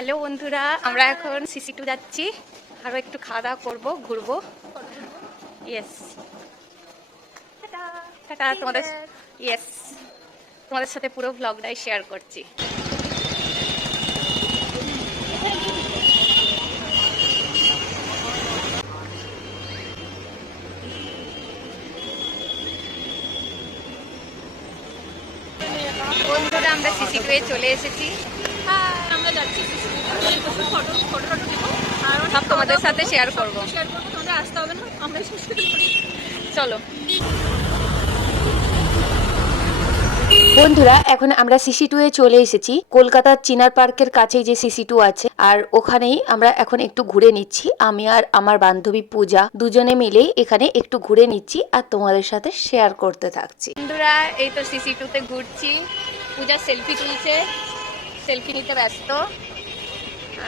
Hello বন্ধুরা আমরা এখন সিসি টু যাচ্ছি। আরও একটু খাওয়া দাওয়া করব ঘুরবো। ইয়েস টাটা তোমাদের ইয়েস তোমাদের সাথে পুরো ব্লগটাই শেয়ার করছি। বন্ধুরা আমরা সিসি টু এ চলে এসেছি। যাচ্ছি ফটো ফটো ফটো নেব আর সব তোমাদের সাথে শেয়ার করব শেয়ার করব তোমাদের আসতে হবে না? আমরা শেষ করে দেবো। চলো। বন্ধুরা এখন আমরা সিসি টু এ চলে এসেছি। কলকাতার চিনার পার্কের কাছেই যে সিসি টু আছে আর ওখানেই আমরা এখন একটু ঘুরে নিচ্ছি। আমি আর আমার বান্ধবী পূজা দুজনে মিলে এখানে একটু ঘুরে নিচ্ছি আর তোমাদের সাথে শেয়ার করতে থাকছি। বন্ধুরা এই তো সিসি টুতে ঘুরছি। পূজা সেলফি তুলছে। সেলফি নিতে ব্যস্ত।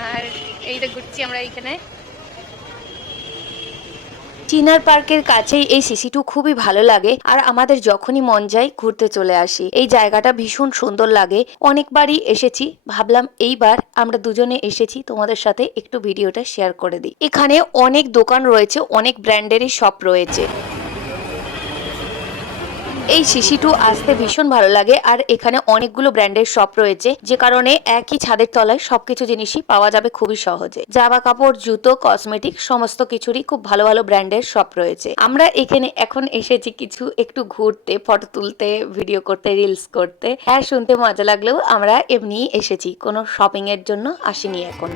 আর এই তো ঘুরছি আমরা এইখানে। চিনার পার্কের কাছেই এই সিসি টু খুবই ভালো লাগে, আর আমাদের যখনই মন যায় ঘুরতে চলে আসি। এই জায়গাটা ভীষণ সুন্দর লাগে। অনেকবারই এসেছি, ভাবলাম এইবার আমরা দুজনে এসেছি তোমাদের সাথে একটু ভিডিওটা শেয়ার করে দিই। এখানে অনেক দোকান রয়েছে, অনেক ব্র্যান্ডেরই শপ রয়েছে। এই সিসি টু আসতে ভীষণ ভালো লাগে, আর এখানে অনেকগুলো ব্র্যান্ডের শপ রয়েছে, যে কারণে একই ছাদের তলায় সবকিছু জিনিসই পাওয়া যাবে খুবই সহজে। জামা কাপড় জুতো কসমেটিক সমস্ত কিছুরই খুব ভালো ভালো ব্র্যান্ডের শপ রয়েছে। আমরা এখানে এখন এসেছি কিছু একটু ঘুরতে ফটো তুলতে ভিডিও করতে রিলস করতে। হ্যাঁ শুনতে মজা লাগলেও আমরা এমনিই এসেছি, কোনো শপিং এর জন্য আসিনি এখন।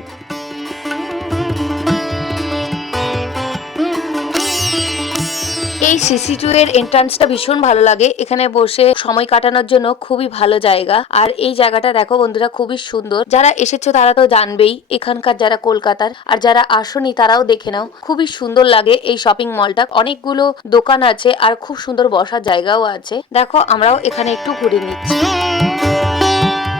এই সিসি টু এর এন্ট্রান্সটা ভীষণ ভালো লাগে। এখানে বসে সময় কাটানোর জন্য খুবই ভালো জায়গা। আর এই জায়গাটা দেখো বন্ধুরা, খুবই সুন্দর। যারা এসেছ তারা তো জানবেই, এখানকার যারা কলকাতার। আর যারা আসনি তারাও দেখে নাও, খুবই সুন্দর লাগে এই শপিং মলটা অনেকগুলো দোকান আছে আর খুব সুন্দর বসার জায়গাও আছে। দেখো আমরাও এখানে একটু ঘুরে নিচ্ছি।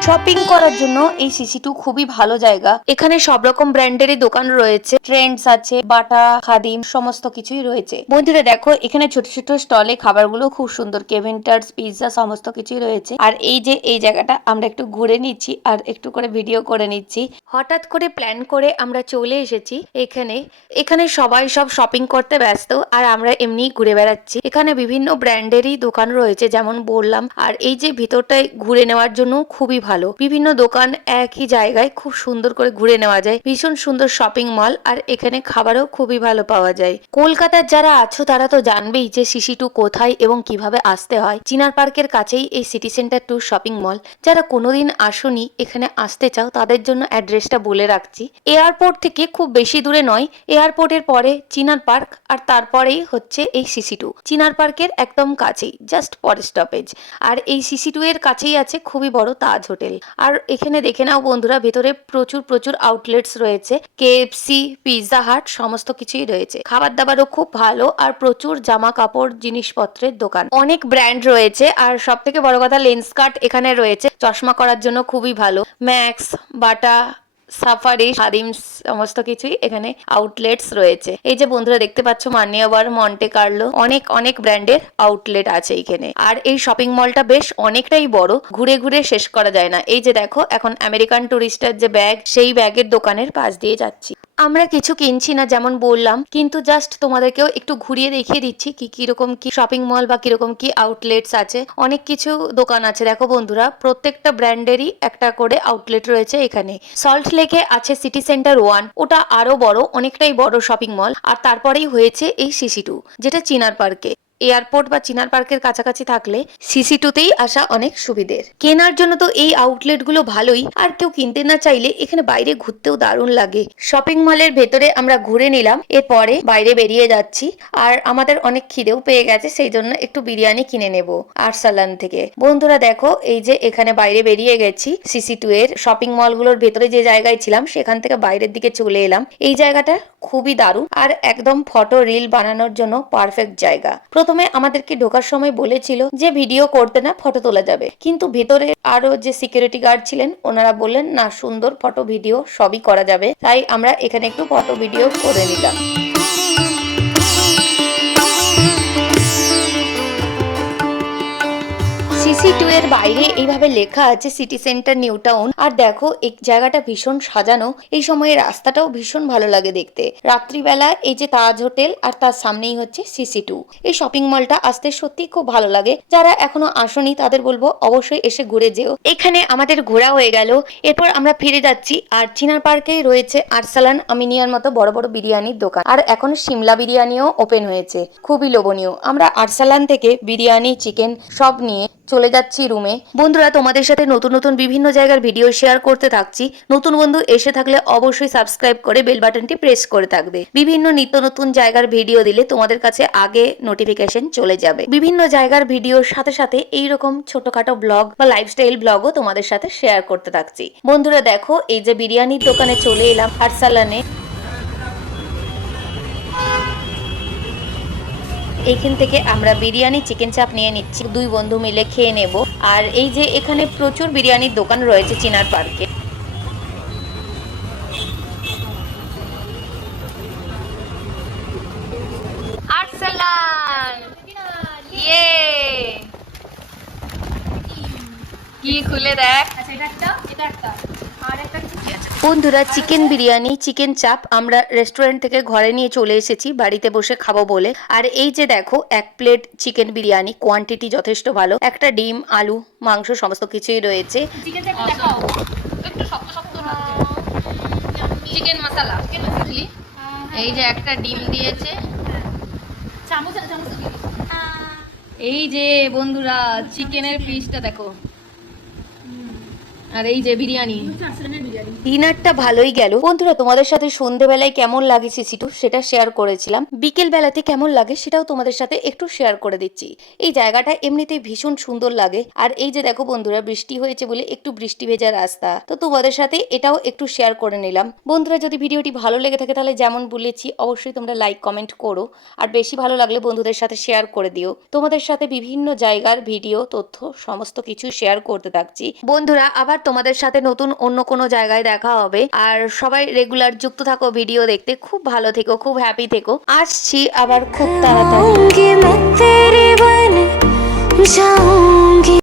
শপিং করার জন্য এই সিসি টু খুবই ভালো জায়গা। এখানে সব রকম ব্র্যান্ডেরই দোকান রয়েছে। ট্রেন্ডস আছে, বাটা, খাদিম, সমস্ত কিছুই রয়েছে। বন্ধুরা, দেখো, এখানে ছোট ছোট স্টলে খাবারগুলো খুব সুন্দর। কেভেন্টার্স পিৎজা সমস্ত কিছুই রয়েছে। আর এই যে, এই জায়গাটা আমরা একটু ঘুরে নিচ্ছি আর একটু করে ভিডিও করে নিচ্ছি। হঠাৎ করে প্ল্যান করে আমরা চলে এসেছি এখানে। এখানে সবাই সব শপিং করতে ব্যস্ত আর আমরা এমনি ঘুরে বেড়াচ্ছি। এখানে বিভিন্ন ব্র্যান্ডেরই দোকান রয়েছে, যেমন বললাম। আর এই যে, ভিতরটায় ঘুরে নেওয়ার জন্য খুবই ভালো। বিভিন্ন দোকান একই জায়গায় খুব সুন্দর করে ঘুরে নেওয়া যায়। ভীষণ সুন্দর শপিং মল আর এখানে খাবারও খুবই ভালো পাওয়া যায়। কলকাতার যারা আছো, তারা তো জানবেই যে সিসি টু কোথায় এবং কীভাবে আসতে হয়। চিনার পার্কের কাছেই এই City Centre two shopping mall যারা কোনোদিন আসনি, এখানে আসতে চাও, তাদের জন্য অ্যাড্রেসটা বলে রাখছি। এয়ারপোর্ট থেকে খুব বেশি দূরে নয় এয়ারপোর্টের পরে চিনার পার্ক আর তারপরেই হচ্ছে এই সিসি টু। চিনার পার্কের একদম কাছেই জাস্ট পরে স্টপেজ আর এই সিসি টু এর কাছেই আছে খুবই বড় তাজ হোটেল। আর এখানে দেখে নাও বন্ধুরা, ভেতরে প্রচুর প্রচুর আউটলেটস রয়েছে। কেএফসি পিৎজা হাট সমস্ত কিছুই রয়েছে। খাবার দাবারও খুব ভালো আর প্রচুর জামা কাপড় জিনিসপত্রের দোকান। অনেক ব্র্যান্ড রয়েছে আর সব থেকে বড় কথা লেন্স কার্ট এখানে রয়েছে। চশমা করার জন্য খুবই ভালো। ম্যাক্স বাটা সাফারি হারিম সমস্ত কিছুই এখানে আউটলেটস রয়েছে। এই যে বন্ধুরা দেখতে পাচ্ছ মানিয়াবার মন্টে কার্লো অনেক অনেক ব্র্যান্ডের আউটলেট আছে এখানে। আর এই শপিং মলটা বেশ অনেকটাই বড়, ঘুরে ঘুরে শেষ করা যায় না। এই যে দেখো, এখন আমেরিকান টুরিস্টার যে ব্যাগ সেই ব্যাগের দোকানের পাশ দিয়ে যাচ্ছি। আমরা কিছু কিনছি না যেমন বললাম, কিন্তু জাস্ট তোমাদেরকেও একটু ঘুরিয়ে দেখিয়ে দিচ্ছি কি কীরকম কি শপিং মল বা কীরকম কি আউটলেটস আছে। অনেক কিছু দোকান আছে। দেখো বন্ধুরা, প্রত্যেকটা ব্র্যান্ডেরই একটা করে আউটলেট রয়েছে এখানে। সল্ট লেকে আছে সিটি সেন্টার ওয়ান ওটা আরও বড়, অনেকটাই বড় শপিং মল আর তারপরেই হয়েছে এই সিসি টু যেটা চিনার পার্কে এয়ারপোর্ট বা চিনার পার্কের কাছাকাছি থাকলে সিসি টুতেই আসা অনেক সুবিধের। কেনার জন্য তো এই আউটলেটগুলো ভালোই, আর কেউ কিনতে না চাইলে এখানে বাইরে ঘুরতেও দারুণ লাগে। শপিং মলের ভেতরে আমরা ঘুরে নিলাম, এরপরে বাইরে বেরিয়ে যাচ্ছি, আর আমাদের অনেক খিদেও পেয়ে গেছে, সেই জন্য একটু বিরিয়ানি কিনে নেব আরসালান থেকে। বন্ধুরা দেখো, এই যে এখানে বাইরে বেরিয়ে গেছি সিসি টু এর শপিং মলগুলোর ভেতরে যে জায়গায় ছিলাম, সেখান থেকে বাইরের দিকে চলে এলাম। এই জায়গাটা খুবই দারুণ আর একদম ফটো রিল বানানোর জন্য পারফেক্ট জায়গা। প্রথমে আমাদেরকে ঢোকার সময় বলেছিল যে ভিডিও করতে না ফটো তোলা যাবে। কিন্তু ভেতরে আরও যে সিকিউরিটি গার্ড ছিলেন, ওনারা বললেন, না, সুন্দর ফটো ভিডিও সবই করা যাবে। তাই আমরা এখানে একটু ফটো ভিডিও করে নিলাম। সিসি টু এর বাইরে এইভাবে লেখা আছে সিটি সেন্টার নিউ টাউন আর দেখো, এই জায়গাটা ভীষণ সাজানো। এই সময়ে রাস্তাটাও ভীষণ ভালো লাগে দেখতে। রাত্রিবেলা এই যে তাজ হোটেল আর তার সামনেই হচ্ছে সিসি টু এই শপিং মলটা আসতে সত্যি খুব ভালো লাগে। যারা এখনও আসনি, তাদের বলব অবশ্যই এসে ঘুরে যেও। এখানে আমাদের ঘোরা হয়ে গেল। এরপর আমরা ফিরে যাচ্ছি আর চিনার পার্কেই রয়েছে আরসালান আমিনিয়ার মতো বড় বড় বিরিয়ানির দোকান। আর এখন সিমলা বিরিয়ানিও ওপেন হয়েছে। খুবই লোভনীয়। আমরা আরসালান থেকে বিরিয়ানি চিকেন সব নিয়ে চলে যাচ্ছি রুমে বন্ধুরা, তোমাদের সাথে নতুন নতুন বিভিন্ন জায়গার ভিডিও শেয়ার করতে থাকছি। নতুন বন্ধু এসে থাকলে অবশ্যই সাবস্ক্রাইব করে বেল বাটনটি প্রেস করে থাকবে। বিভিন্ন নিত্য নতুন জায়গার ভিডিও দিলে তোমাদের কাছে আগে নোটিফিকেশন চলে যাবে। বিভিন্ন জায়গার ভিডিওর সাথে সাথে এইরকম ছোটখাটো ব্লগ বা লাইফস্টাইল ব্লগও তোমাদের সাথে শেয়ার করতে থাকছি। বন্ধুরা, দেখো, এই যে বিরিয়ানির দোকানে চলে এলাম আরসালানে এইখান থেকে আমরা বিরিয়ানি চিকেন চাপ নিয়ে নিচ্ছি। দুই বন্ধু মিলে খেয়ে নেব। আর এই যে এখানে প্রচুর বিরিয়ানির দোকান রয়েছে চিনার পার্কে। ইয়ে! কি খুলে দেখ। আচ্ছা এটা একটা এটা একটা আর একটা কিছু কি আছে বন্ধুরা চিকেন বিরিয়ানি চিকেন চাপ আমরা রেস্টুরেন্ট থেকে ঘরে নিয়ে চলে এসেছি বাড়িতে বসে খাব বলে। আর এই যে দেখো এক প্লেট চিকেন বিরিয়ানি কোয়ান্টিটি যথেষ্ট ভালো। একটা ডিম আলু মাংস সমস্ত কিছুই রয়েছে। চিকেন মশলা এই যে একটা ডিম দিয়েছে। আছে। এই যে বন্ধুরা চিকেনের পিসটা দেখো। আর এই যে বিরিয়ানি। ডিনারটা ভালোই গেল। বন্ধুরা, তোমাদের সাথে সন্ধেবেলায় কেমন লাগে সিসিটু সেটা শেয়ার করেছিলাম। বিকেল বেলাতে কেমন লাগে সেটাও তোমাদের সাথে একটু শেয়ার করে দিচ্ছি। এই জায়গাটা এমনিতেই ভীষণ সুন্দর লাগে। আর এই যে দেখো বন্ধুরা, বৃষ্টি হয়েছে বলে একটু বৃষ্টি ভেজা রাস্তা। তো তোমাদের সাথে এটাও একটু শেয়ার করে নিলাম। বন্ধুরা, যদি ভিডিওটি ভালো লেগে থাকে তাহলে যেমন বলেছি, অবশ্যই তোমরা লাইক কমেন্ট করো। আর বেশি ভালো লাগলে বন্ধুদের সাথে শেয়ার করে দিও। তোমাদের সাথে বিভিন্ন জায়গার ভিডিও, তথ্য, সমস্ত কিছু শেয়ার করতে থাকছি। বন্ধুরা, আবার তোমাদের সাথে নতুন অন্য কোনো জায়গায় দেখা হবে। আর সবাই রেগুলার যুক্ত থাকো ভিডিও দেখতে। খুব ভালো থেকো, খুব হ্যাপি থেকো। আসছি আবার খুব তাড়াতাড়ি।